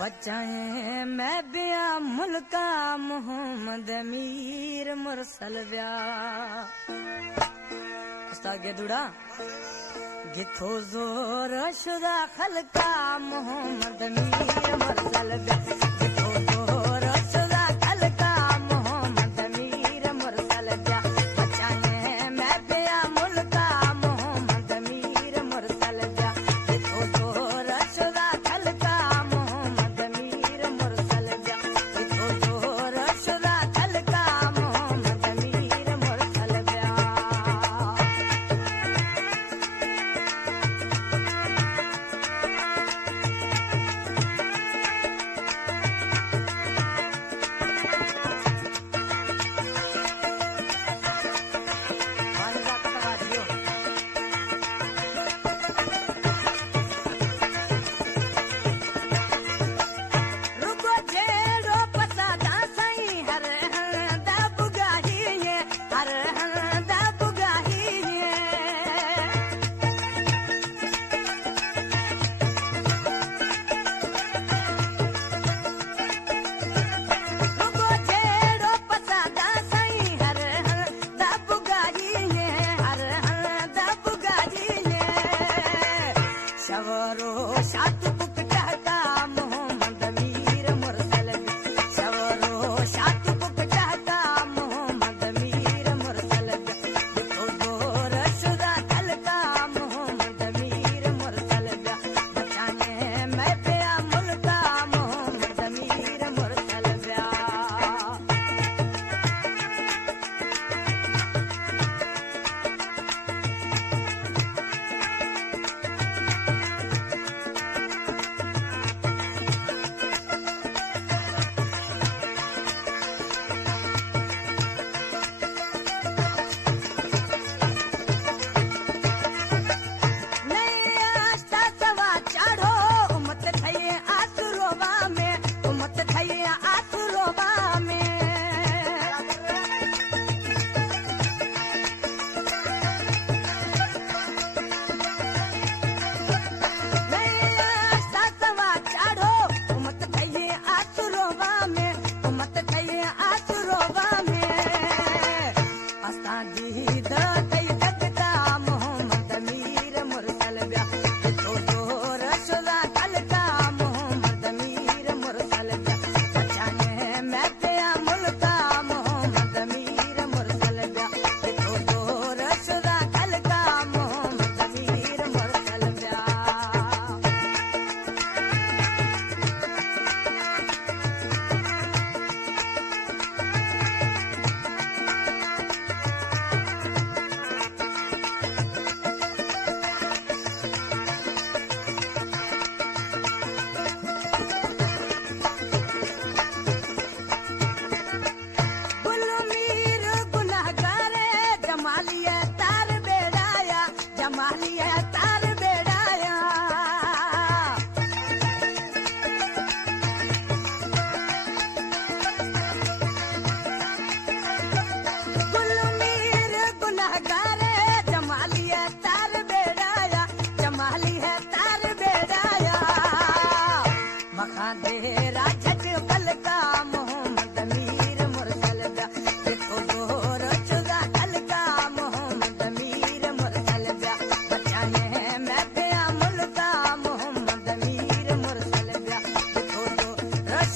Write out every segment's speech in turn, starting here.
बचाए मैं बिया मुल्का मोहम्मद मीर मुरसल ब्या उस्ताद दुड़ा गिथो जोर शुदा खलका मोहम्मद मीर मुरसल ब्या गिथो जोर शुदा खलका मोहम्मद मीर मुरसल ब्या बचाए मैं बिया मुल्का मोहम्मद मीर मुरसल ब्या गिथो जोर शुदा खलका मोहम्मद मीर मुरसल ब्या गिथो जोर शुदा खलका मोहम्मद मीर मुरसल ब्या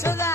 Should I